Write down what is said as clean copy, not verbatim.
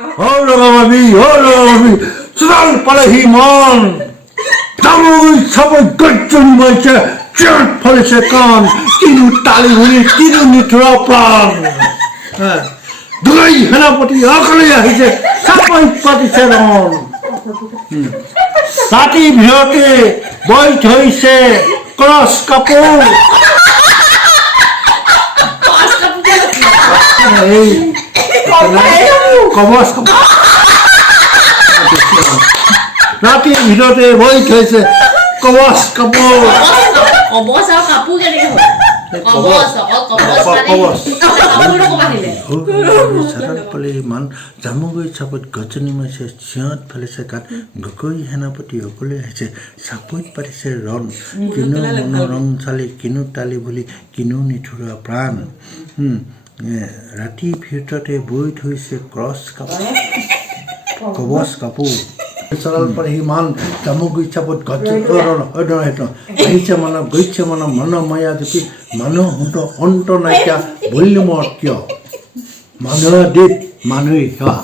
Holografi, Sudan Palahiman, Tamui Sabo Gutun Macha, Church Polisakan, Kinu Tali Huli, Kinu Nitrapan. Gogoi Hanapati, Akalia, he said, Sapai Patisaron. Sati Biote, Boy Choice, Cross Kapoor. Kobos Nati ভিতৰতে বই থৈছে কবচ কাপোৰ কবচ আৰু কাপোৰ কেনেকৈ হয় কবচ কাপোৰ কবাহিলে সাধাৰণ পালে মান জামুগৈ চাপত গছনি মাছে চিঞত ফেলিছে গাত গগৈ সেনাপতি সকলে আহিছে চাপত পাতিছে ৰণ কিনো মনোৰং চালি কিনো তালি বুলি কিনো নিঠুৰা প্ৰাণ ৰাতি ভিতৰতে বৈ থৈছে ক্ৰছ কাপোৰ কবচ কাপোৰ চলাল পাৰি মান জামুগুৰি চাপত আহিছে মানৱ গৈছে মানৱ মন মায়া জুপি মানুহ অন্ত নাইকিয়া ভল্যুমৰ কিয় মানুহৰ দিত মানুহে সেৱা